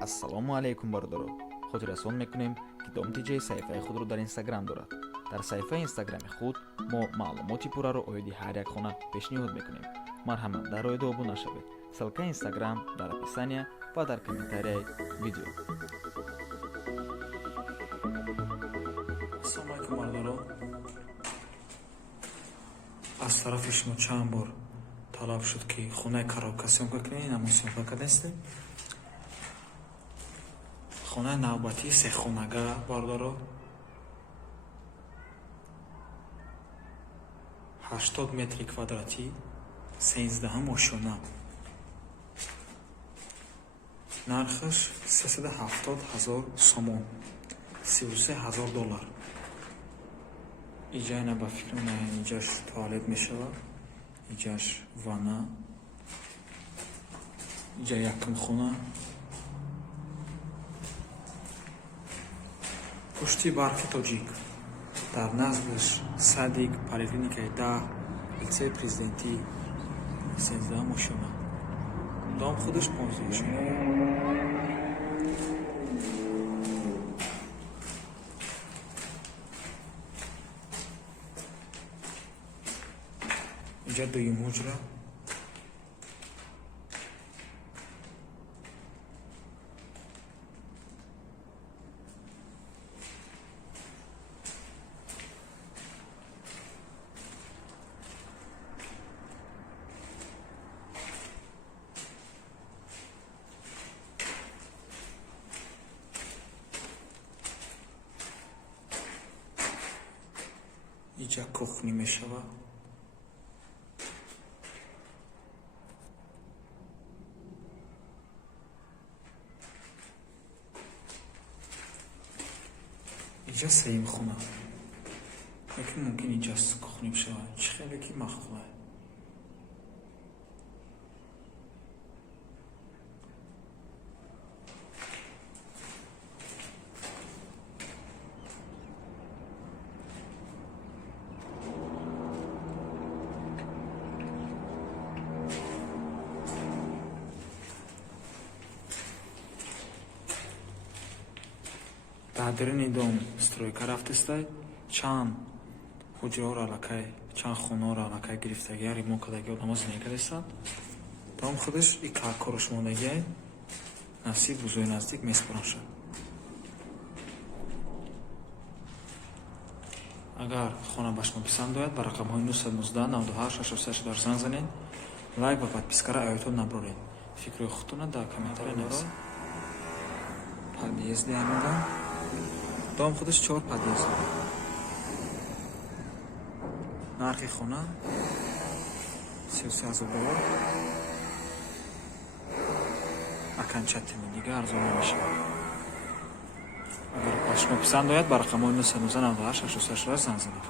ассалому алайкум бародаро. хотиррасон мекунем ки домтиҷаи саҳифаи худро дар инстаграм дорад. дар саҳифаи инстаграми худ мо маълумоти пурраро оиди ҳар як хона пешниҳод мекунем. марҳамат дар оида обуна шавед. ссилкаи инстаграм дар описания ва дар комментарияи видео. Assalomu alaykum barодаро. Аз тарафи шумо чанд бор талаб шуд ки хонаи каробка съёмка кунед, аммо съёмка кардастем. хонаи навбатии сехонага бародаро 80 метри квадратӣ, 13 ошона. нархаш 370 000 сомон, 33 000 доллар. иҷа ина ба фикр наён, иҷаш туалет мешавад, иҷаш ванна, иҷа якум хона. пушти барқи тоҷик. дар наздаш садик, поликлиникаи 10, лицеи президентӣ, 13 ошона. дом худаш 15 ошона. иҷа дуюм ҳуҷра. иҷа кухня мешавад. иҷа сеюм хона. лекин мумкин иҷа кухня бишавад. чӣ хеле ки махлула. дар дарини дом стройка рафтастай, чанд ҳуҷраҳоро аллакай, чанд хонаҳоро аллакай гирифтагия, ремонт кардаги одамо зиндагӣ кардастанд. дом худаш и кораш мондагия насиб бузои наздик меспорам шуд. агар хона ба шумо писанд ояд, ба рақамҳои 919 98 68 занг занед, лайк ва подпискаро аётон наброред. фикрҳои худтонро дар комментария нависед. подъезди ҳамада дом худаш 4 подъезд. нархи хона 33 000 доллар. аканчатими дига арзон намешавад. агар ба шумо писанд ояд, ба рақамҳои 919 98 68 занг занед.